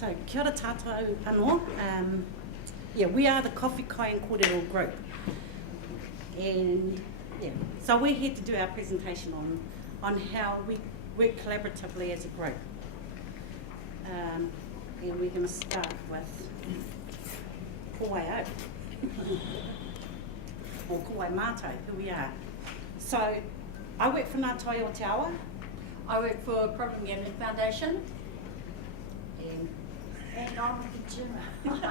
So, kia ora tātou anō. We are the Coffee Kai and Korero group. And so we're here to do our presentation on how we work collaboratively as a group. And we're going to start with Kawhe or Kawhe Mātou, who we are. So, I work for Ngā Tai o Te Awa. I work for Problem Gambling Foundation. And I'm the consumer. And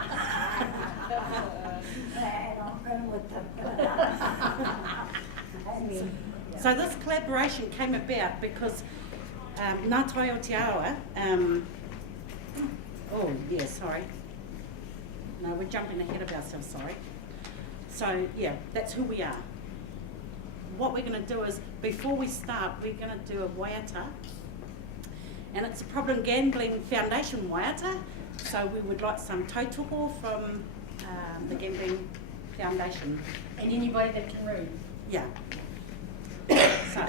I'm going with the... So this collaboration came about because Ngā Tai o Te Awa, No, we're jumping ahead of ourselves, sorry. So that's who we are. What we're going to do is, before we start, we're going to do a waiata. And it's a Problem Gambling Foundation waiata. So we would like some tautoko from the Gambling Foundation. And anybody that can read. Yeah. So.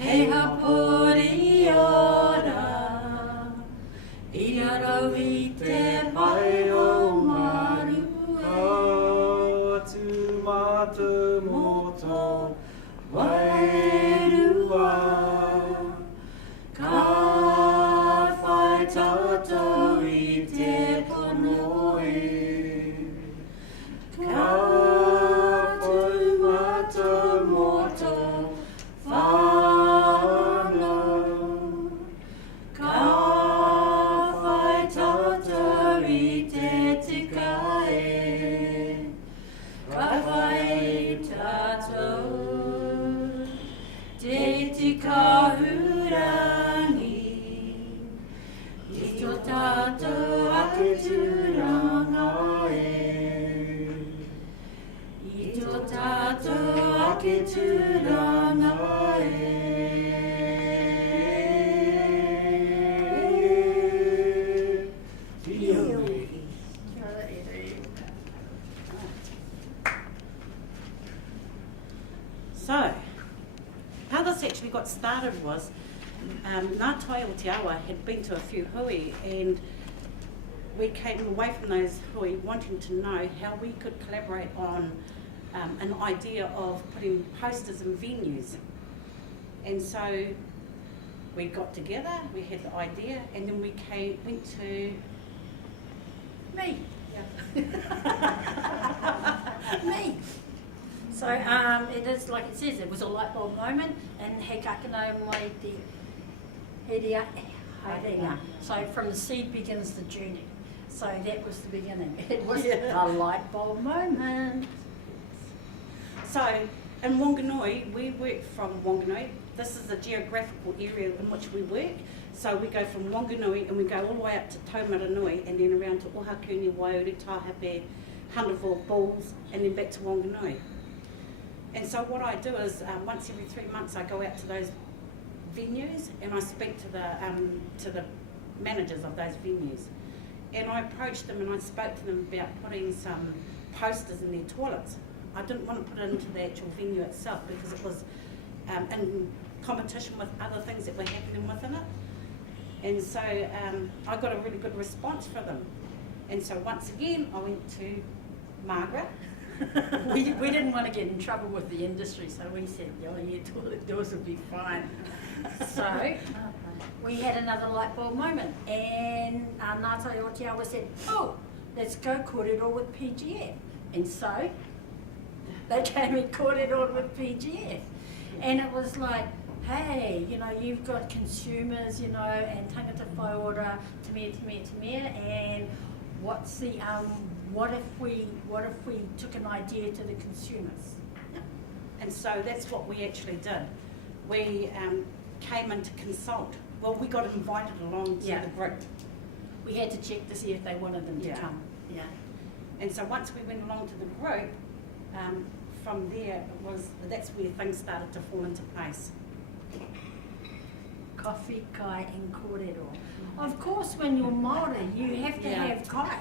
Hei hapori ora, I arau I te pai o marua, tu mata moto, wairua, ka whai tātou I te ponoi, ka tu mata moto, kahurangi, I tō tātou ake tūranga e. I tō tātou ake tūranga e. So, how this actually got started was Ngā Tai o Te Awa had been to a few hui, and we came away from those hui wanting to know how we could collaborate on an idea of putting posters in venues. And so we got together, we had the idea, and then we went to Me. Yeah. Me. So it is like it says, it was a light bulb moment, and he kakana mai te heria harenga. So from the seed begins the journey. So that was the beginning. It was a light bulb moment. So in Wanganui, we work from Wanganui. This is the geographical area in which we work. So we go from Wanganui and we go all the way up to Taumaranui and then around to Ohakuni, Waiori, Tahape, Hunterville, Bulls, and then back to Wanganui. And so what I do is once every 3 months I go out to those venues and I speak to the managers of those venues. And I approached them and I spoke to them about putting some posters in their toilets. I didn't want to put it into the actual venue itself because it was in competition with other things that were happening within it. And so I got a really good response from them. And so once again I went to Margaret. we didn't want to get in trouble with the industry, so we said, toilet doors would be fine. So we had another light bulb moment, and Ngā Tai o Te Awa said, let's go Korero with PGF. And so they came and Korero with PGF. And it was like, hey, you've got consumers, and tangata whaiora, te mea, and what's the what if we took an idea to the consumers? And so that's what we actually did. We came in to consult. Well, we got invited along to the group. We had to check to see if they wanted them to come. Yeah. And so once we went along to the group, from there that's where things started to fall into place. coffee, kai and korero. Of course, when you're Māori, you have to Yeah. have kai.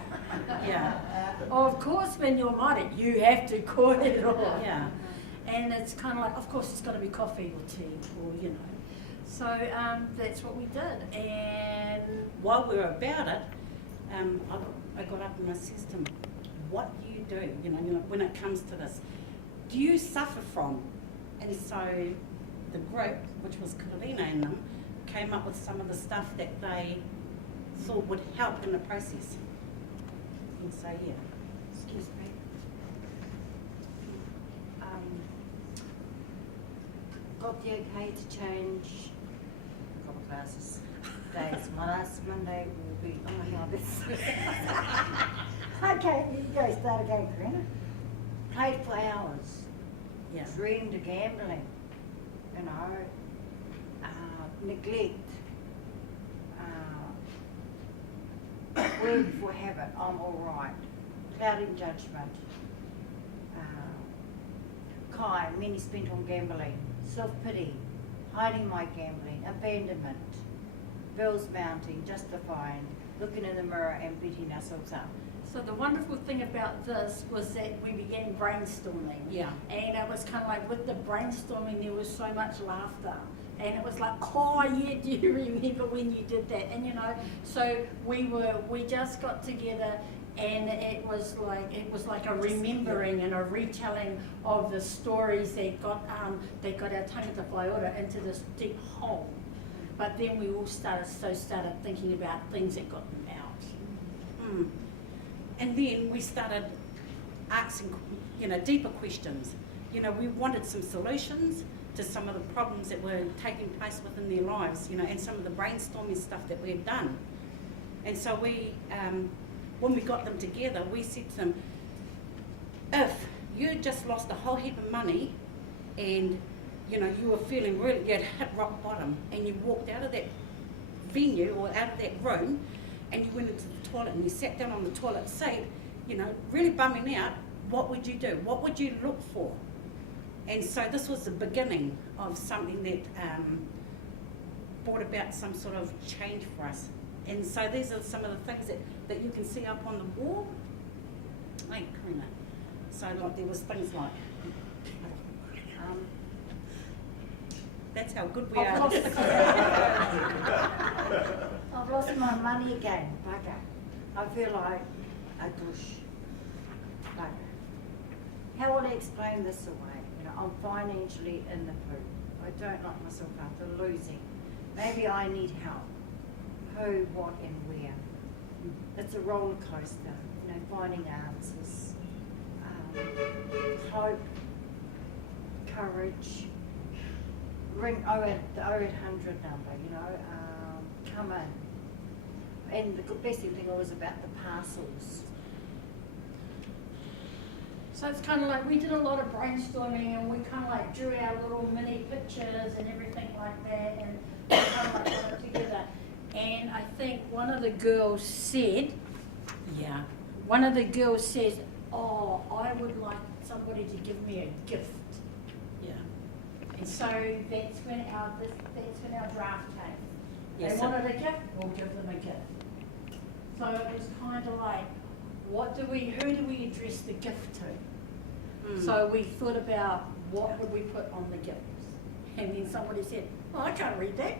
Yeah, Of course, when you're Māori, you have to korero. yeah. And it's kind of like, of course, it's got to be coffee or tea or, you know. So that's what we did. And While we were about it, I got up and I says to him, what do you do, you know, when it comes to this? Do you suffer from? And so the group, which was Karina and them, came up with some of the stuff that they thought would help in the process. And so, yeah. Excuse me. Got the okay to change a couple of classes days. My last Monday will be, oh my God, this. Okay, you go start again, Karina. Played for hours. Yeah. Dreamed of gambling, you know, neglect, word for habit, I'm all right, clouding judgment, kai, many spent on gambling, self-pity, hiding my gambling, abandonment, bills mounting, justifying, looking in the mirror and beating ourselves up. so the wonderful thing about this was that we began brainstorming. Yeah. And it was kind of like with the brainstorming, there was so much laughter. And it was like, oh yeah, do you remember when you did that? And you know, so we just got together and it was like a remembering and a retelling of the stories that got our tangata whaiora into this deep hole. But then we all started thinking about things that got them out. Mm. And then we started asking, you know, deeper questions. You know, we wanted some solutions to some of the problems that were taking place within their lives, you know, and some of the brainstorming stuff that we've done. And so we, when we got them together, we said to them, if you just lost a whole heap of money and, you know, you were feeling really, you had hit rock bottom and you walked out of that venue or out of that room and you went into the toilet and you sat down on the toilet seat, you know, really bumming out, what would you do? What would you look for? And so this was the beginning of something that brought about some sort of change for us. And so these are some of the things that you can see up on the wall. Hey, Karina. So like there was things like, that's how good we I've are. lost, I've lost my money again, bugger. I feel like a douche, bugger. How will I explain this away? You know, I'm financially in the poo. I don't like myself after losing. Maybe I need help. Who, what and where. It's a roller coaster, you know, finding answers. Hope, courage. Ring the 0800 number, you know, come in. And the best thing was about the parcels. So it's kind of like we did a lot of brainstorming and we kind of like drew our little mini pictures and everything like that and we kind of like got it together. And I think one of the girls said, Yeah. one of the girls says, oh, I would like somebody to give me a gift. Yeah. And so that's when our draft came. Yes, They so- wanted a gift, we'll give them a gift. So it was kind of like, who do we address the gift to? Mm. So we thought about what would we put on the gifts. And then somebody said, oh, I can't read that.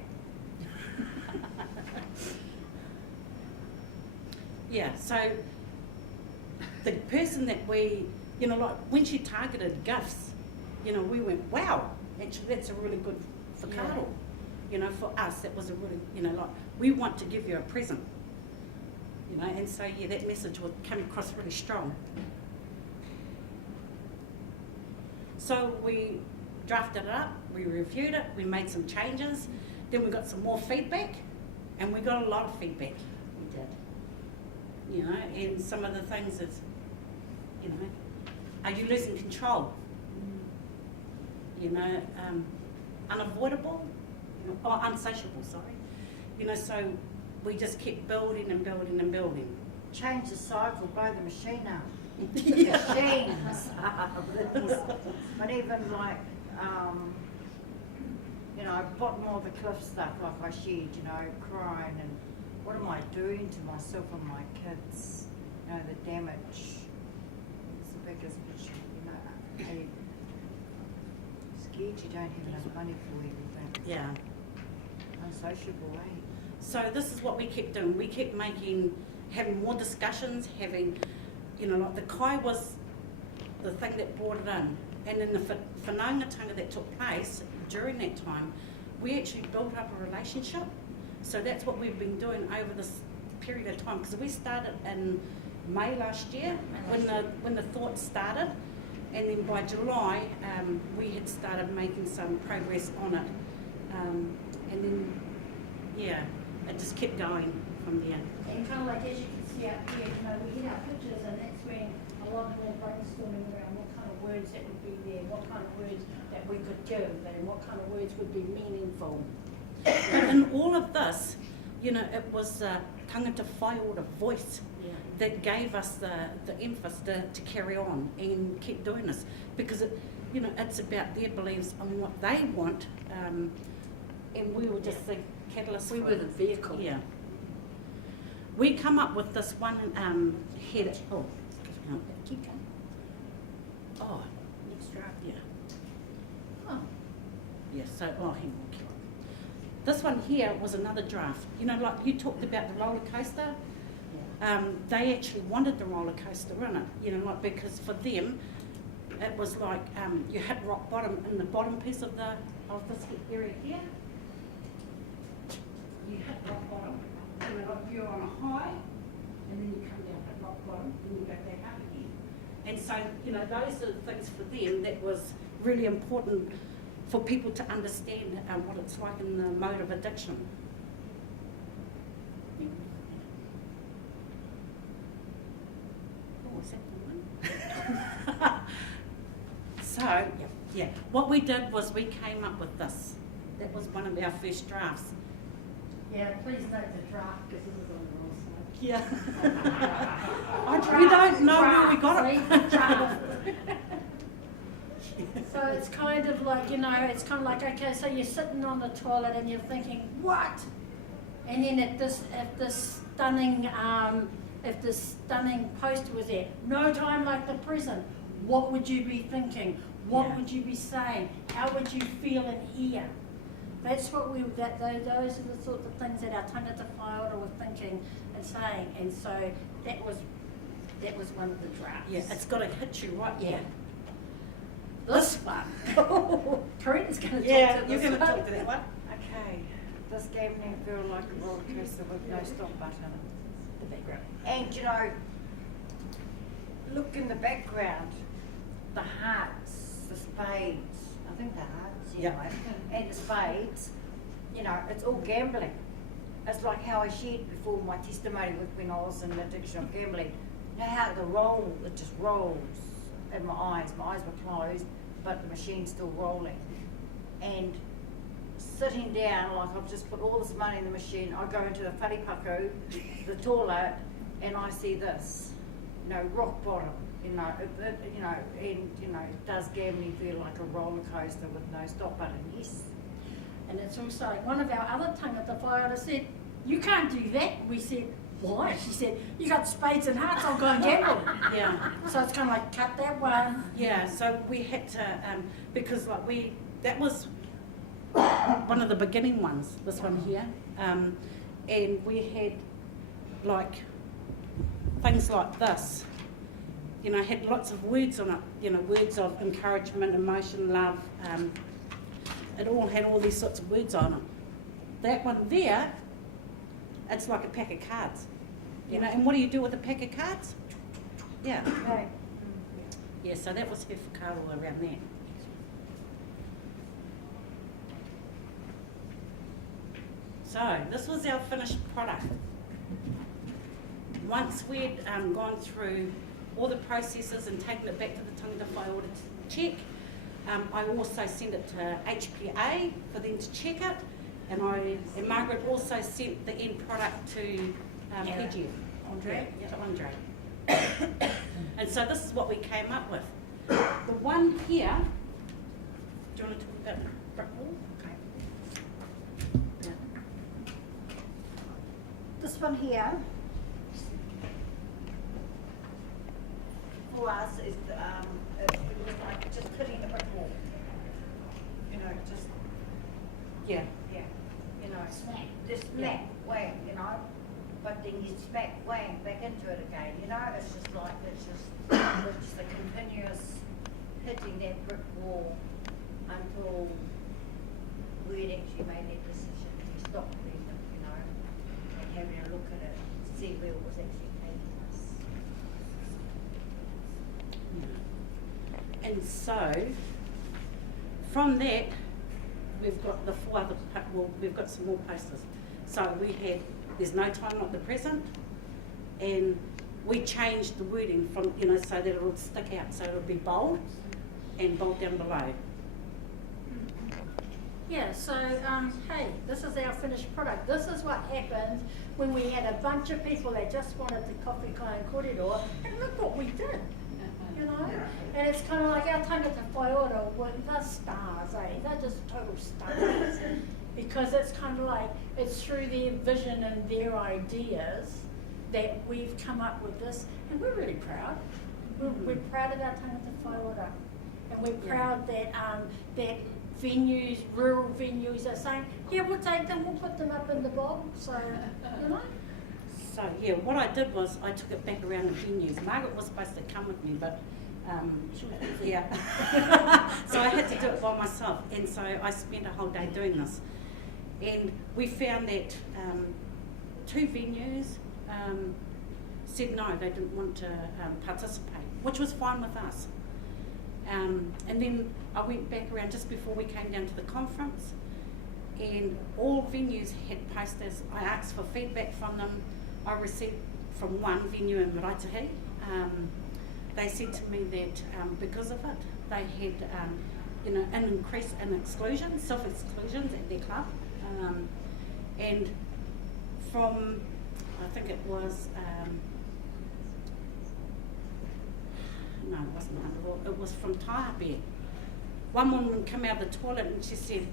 Yeah, so the person that we, you know, like when she targeted gifts, you know, we went, wow, actually that's a really good for Yeah. Carol. You know, for us, that was a really, you know, like we want to give you a present. You know, and so yeah, that message would come across really strong. So we drafted it up, we reviewed it, we made some changes, then we got some more feedback, and we got a lot of feedback. We did. You know, and some of the things is, you know, are you losing control? You know, unavoidable, you know, or unsatiable, sorry. You know, so we just kept building and building and building. Change the cycle, blow the machine up. Yeah. Machines. But even like, you know, know, bottom of the cliff stuff like I shared, you know, crying and what am I doing to myself and my kids? You know, the damage. It's the biggest issue, you know. And scared you don't have enough money for everything. Yeah. Unsociable, eh? So this is what we kept doing. We kept having more discussions, having, you know, like the kai was the thing that brought it in. And in the whanaungatanga that took place during that time, we actually built up a relationship. So that's what we've been doing over this period of time. Because we started in May last year when the thought started. And then by July, we had started making some progress on it. And then, yeah, it just kept going from there. And kind of like as you can see up here, you know, we get our pictures and that's when a lot of more brainstorming around what kind of words that would be there, what kind of words that we could give and what kind of words would be meaningful. But in all of this, you know, it was tangata whaiora voice that gave us the emphasis to carry on and keep doing this. Because, you know, it's about their beliefs on what they want, and we were just the catalyst. We were the vehicle. Yeah. We come up with this one head. Oh, no. Keep going. Oh, Next draft. yeah. Oh. Yeah, so, hang on. This one here was another draft. You know, like you talked about the roller coaster. They actually wanted the roller coaster in it, you know, like because for them, it was like you hit rock bottom in the bottom piece of this area here. You hit rock bottom, you know, like you're on a high, and then you come down at rock bottom, and you go back up again. And so, you know, those are the things for them that was really important for people to understand what it's like in the mode of addiction. Oh, is that the one? So, yeah, what we did was we came up with this. That was one of our first drafts. Yeah, please note the draft because this is on the wrong side. Yeah. We don't know where we got it. Draft. So it's kind of like, you know, it's kind of like, okay, so you're sitting on the toilet and you're thinking, what? And then if this stunning poster was there, no time like the present, what would you be thinking? What would you be saying? How would you feel in here? That's what those are the sorts of things that our tangata whaiora were thinking and saying. And so that was one of the drafts. Yeah, it's got to hit you right there. This one. Karina's going to talk to this you're going to one. talk to that one. Okay. This gave me a feel like a roller coaster with no stop button. The background. And you know, look in the background, the hearts, the spades, I think the hearts, anyway, and the spades, you know, it's all gambling. It's like how I shared before my testimony with when I was in the addiction of gambling. You know how it just rolls in my eyes. My eyes were closed, but the machine's still rolling. And sitting down, like I've just put all this money in the machine, I go into the wharipaku, the toilet, and I see this, you know, rock bottom, you know, it does gambling feel like a roller coaster with no stop button, yes. And it's also like one of our other tangata whaiora said, you can't do that. We said, why? She said, you got spades and hearts, I'll go and gamble. Yeah. So it's kind of like, cut that one. Yeah, so we had to, because like that was one of the beginning ones, this one here. And we had like things like this, you know, had lots of words on it, you know, words of encouragement, emotion, love. It all had all these sorts of words on it. That one there, it's like a pack of cards, you know, and what do you do with a pack of cards? Yeah. Right. Yeah, so that was her whakaaro around that. So, this was our finished product. Once we'd gone through all the processes and taken it back to the tangata whaiora to check, I also sent it to HPA for them to check it, and Margaret also sent the end product to PGF. Andre? Yeah, to Andre. And so this is what we came up with. The one here, do you want to talk about the brick wall? Okay. this one here, for us, is, it was like just hitting the brick wall. You know, just, Yeah. yeah, you know. Smack. Just smack, whang, you know, but then you smack, whang, back into it again, you know, it's just like, it's just a continuous hitting that brick wall until we'd actually made that decision to stop doing it, you know, and having a look at it, see where it was actually taking us. And so, from that, we've got the 4 other, well, we've got some more posters. So we had, there's no time like the present, and we changed the wording from, you know, so that it would stick out, so it would be bold and bold down below. Yeah, so, hey, this is our finished product. This is what happened when we had a bunch of people that just wanted the coffee kind of Korero, and look what we did, you know? And it's kind of like our tangata whaiora, they're stars, eh? They're just total stars. Because it's kind of like, it's through their vision and their ideas that we've come up with this, and we're really proud. We're proud of our tangata whaiora. And we're proud that, that venues, rural venues are saying, yeah, we'll take them, we'll put them up in the bog, so, you know. So yeah, what I did was I took it back around the venues. Margaret was supposed to come with me, but yeah. So I had to do it by myself, and so I spent a whole day doing this. And we found that 2 venues said no, they didn't want to participate, which was fine with us. And then I went back around just before we came down to the conference, and all venues had posters. I asked for feedback from them. I received from one venue in Raitahi. They said to me that because of it, they had you know, an increase in exclusion, self-exclusions at their club. And from, I think it was, no, it wasn't Underworld, it was from Taipei. One woman came out of the toilet and she said,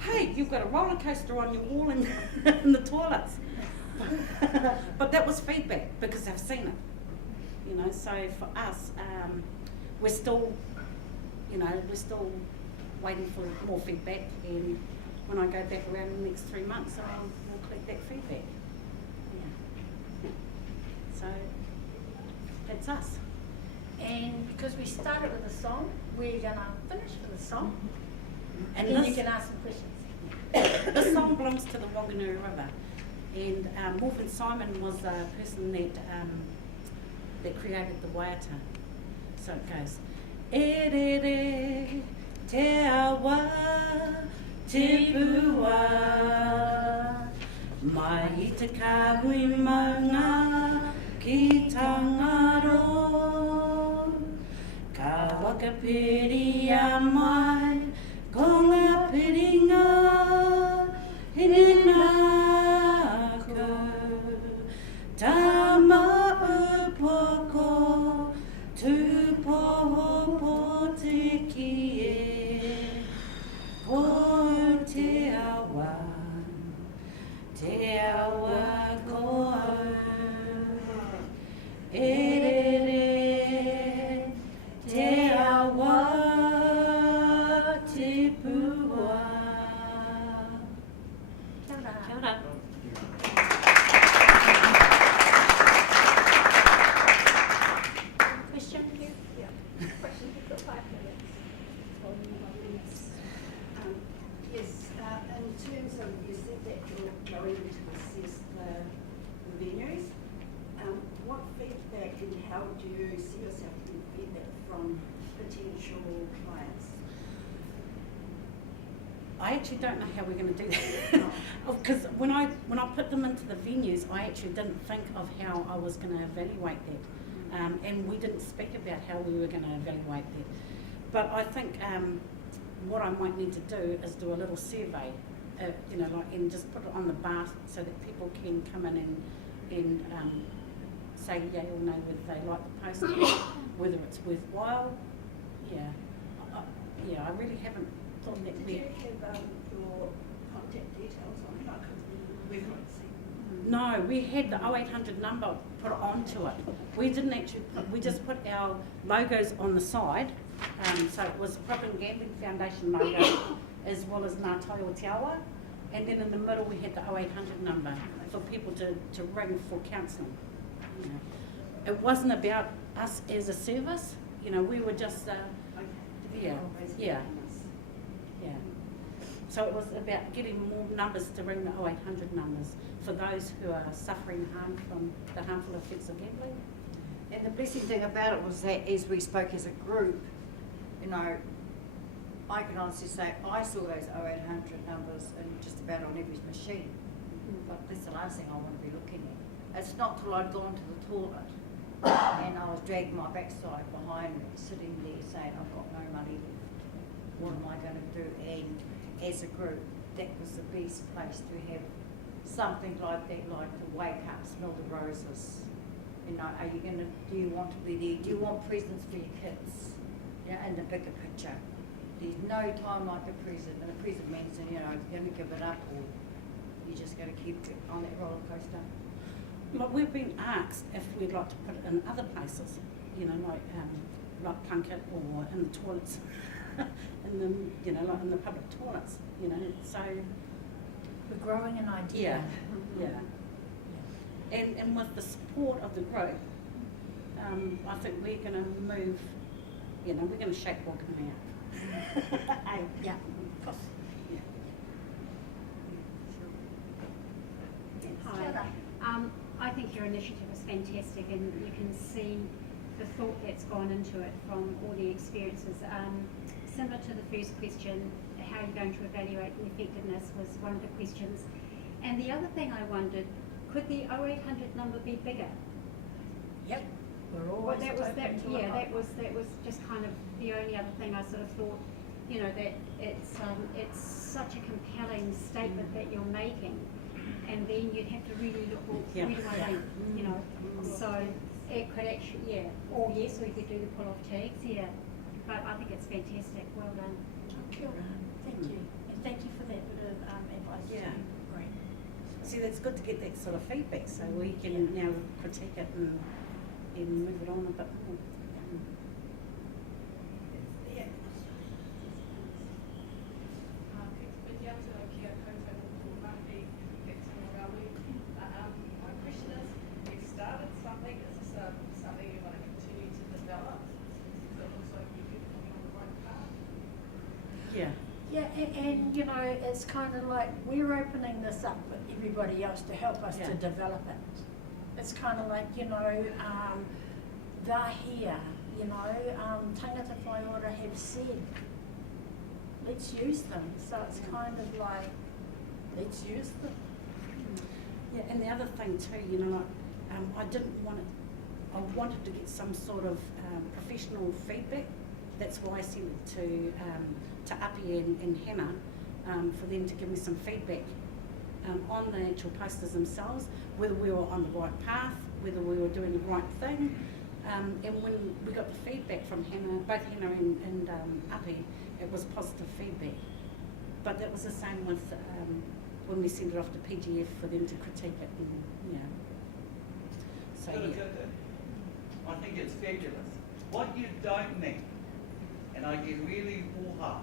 hey, you've got a roller coaster on your wall in the toilets. But that was feedback because they've seen it. You know, so for us, we're still, you know, we're still waiting for more feedback, and when I go back around in the next 3 months, we'll collect that feedback. Yeah. So that's us. And because we started with a song, we're gonna finish with a song, And then this, you can ask some questions. this song belongs to the Wanganui River, and Morgan Simon was the person that created the waiata. So it goes, e re re, te awa, te pua, mai I te kahui maunga, ki tangaro, ka wakapiri a mai, ko ngā piringa, hinina ko, tama upoko, tupoho po te kie, ko te awa ko au, e re re, te awa, te pua. Kia ora. Kia ora. Question here? Question, you've got 5 minutes. Yes, in terms of, you said that you're going to assess the venues. What feedback and how do you see yourself getting feedback from potential clients? I actually don't know how we're going to do that, because when I put them into the venues, I actually didn't think of how I was going to evaluate that, and we didn't speak about how we were going to evaluate that. But I think what I might need to do is do a little survey, you know, like, and just put it on the bar so that people can come in and say yay or no whether they like the poster, whether it's worthwhile. Yeah, yeah, I really haven't thought that Did you bit. have your contact details on it? Because we've not seen. No, No, we had the 0800 number put onto it. We didn't actually we just put our logos on the side. So it was Proper Gambling Foundation logo as well as Ngā Tai o Te Awa. And then in the middle we had the 0800 number for people to ring for counselling. You know. It wasn't about us as a service, you know, we were just, yeah. So it was about getting more numbers to ring the 0800 numbers for those who are suffering harm from the harmful effects of gambling. And the blessing thing about it was that as we spoke as a group, you know, I can honestly say I saw those 0800 numbers in just about on every machine. But that's the last thing I want to be looking at. It's not till I'd gone to the toilet and I was dragging my backside behind me, sitting there saying, I've got no money left. What am I going to do? And as a group, that was the best place to have something like that, like the wake up, smell the roses. You know, are you going to, do you want to be there? Do you want presents for your kids? You know, in the bigger picture. There's no time like a present, and a present means, you know, you're going to give it up or you're just going to keep it on that roller coaster. But we've been asked if we'd like to put it in other places, you know, like Plunkett or in the toilets, in the, you know, like in the public toilets, you know, so. We're growing an idea. Yeah. And with the support of the group, I think we're going to move, you know, we're going to shake Whanganui out. Yeah, of course. Hi. I think your initiative is fantastic, and you can see the thought that's gone into it from all the experiences. Similar to the first question, how are you going to evaluate the effectiveness was one of the questions. And the other thing I wondered, could the 0800 number be bigger? Yep. We're always That was open to was just kind of the only other thing I sort of thought, you know, that it's such a compelling statement that you're making, and then you'd have to really look, well, Yeah. where do I link, you know? So it could actually, or yes, we could do the pull-off tags, but I think it's fantastic. Well done. Kia ora. Thank you. And thank you for that bit of advice. Yeah. Great. See, that's good to get that sort of feedback, so we can now critique it and move it on a bit more. My question is, you started something, is this something you want to continue to develop? So it looks like you're coming on the right path. Yeah. Yeah, and you know, it's kind of like we're opening this up for everybody else to help us to Yeah. develop it. It's kind of like, you know, they're here, you know, tangata whaiora have said, let's use them. So it's kind of like, let's use them. Yeah, and the other thing too, you know, I didn't want it, I wanted to get some sort of professional feedback. That's why I sent it to Api and Hannah for them to give me some feedback on the actual posters themselves, whether we were on the right path, whether we were doing the right thing. And when we got the feedback from Hannah, both Hannah and Api, it was positive feedback. But that was the same with when we sent it off to PGF for them to critique it, and, you know. So yeah. I think it's fabulous. What you don't need, and I get really hoo-ha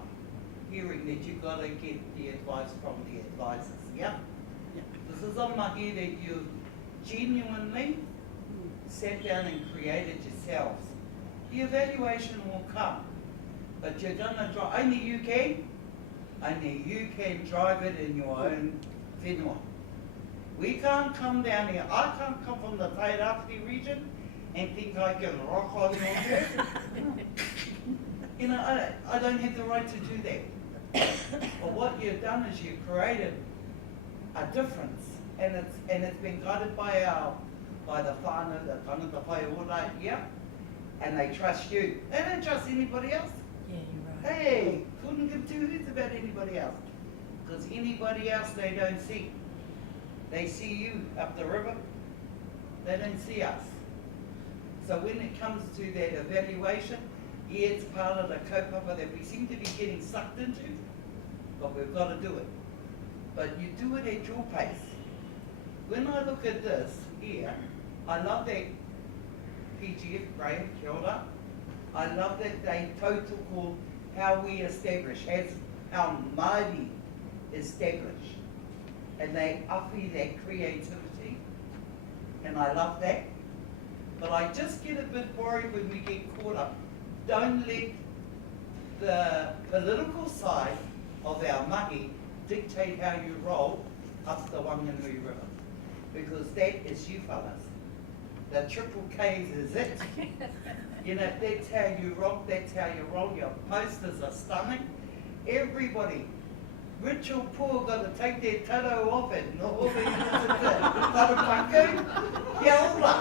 hearing that you've got to get the advice from the advisors, yeah? Yeah. This is on my head that you genuinely sat down and created yourselves. The evaluation will come, but you're gonna drive, only you can drive it in your own whenua. We can't come down here, I can't come from the Tairāwhiti region and think I can rock on your head. You know, I don't have the right to do that. But what you've done is you've created a difference, and it's been guided by the whānau, the tangata whaiora, yeah? And they trust you. They don't trust anybody else. Yeah, you're right. Hey, couldn't give two hoots about anybody else. Because anybody else they don't see. They see you up the river. They don't see us. So when it comes to that evaluation, yeah, it's part of the kaupapa that we seem to be getting sucked into, but we've got to do it. But you do it at your pace. when I look at this here, I love that PGF, Graham, kia ora. I love that they total call how we establish, how Māori establish. And they awhi that creativity. And I love that. But I just get a bit worried when we get caught up. Don't let the political side of our mahi dictate how you roll up the Wanganui River. Because that is you fellas. The triple K's is it. You know, that's how you rock, that's how you roll. Your posters are stunning. Everybody, rich or poor, got to take their taro off it. No, all they use is the tarapaku. Yaula.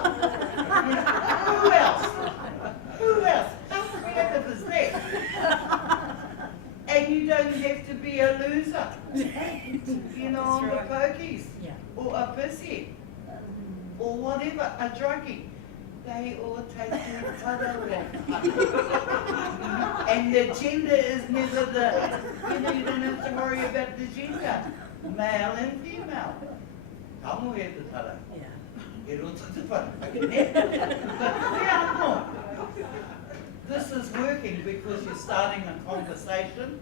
Who else? Who else? How creative is that? And you don't have to be a loser. You know, on the pokies. Yeah. Or a pissy. Or whatever, a druggie. They all take their taro off. And the gender is never the, you don't have to worry about the gender. Male and female. Kamu e te tara. Yeah. E roto te whanakane. But yeah, no. This is working because you're starting a conversation.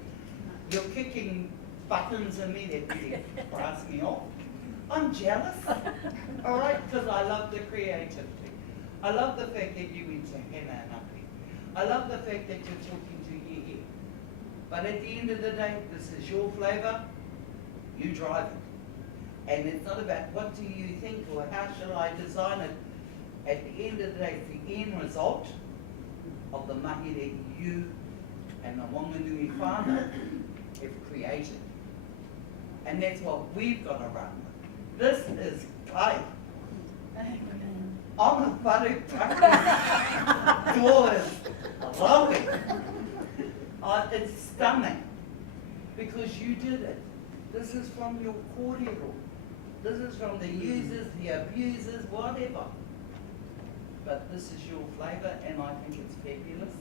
You're kicking buttons in me that really brass me off. I'm jealous, all right, because I love the creativity. I love the fact that you went to Hannah and Api. I love the fact that you're talking to Ye. But at the end of the day, this is your flavour, you drive it. And it's not about what do you think or how shall I design it. At the end of the day, it's the end result of the mahi that you and the Wanganui whānau have created. And that's what we've got to run with. This is kai. I'm a whare taki. Yours, lovely. It's stunning because you did it. This is from your korero. This is from the users, the abusers, whatever. But this is your flavour and I think it's fabulous.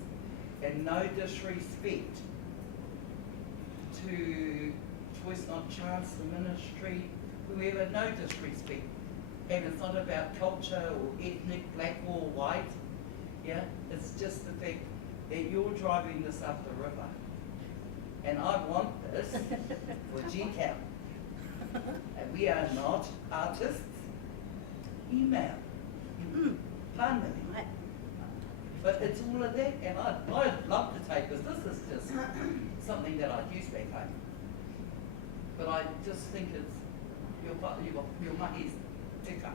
And no disrespect to Choice Not Chance, the ministry, whoever, no disrespect. And it's not about culture or ethnic, black or white. Yeah, it's just the fact that you're driving this up the river. And I want this for GCAP. And we are not artists. Email. Pānui. But it's all of that, and I'd love to take this. This is just something that I'd use back home. But I just think it's your mahi's tika.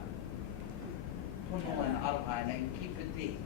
Tono and aroha and keep it there.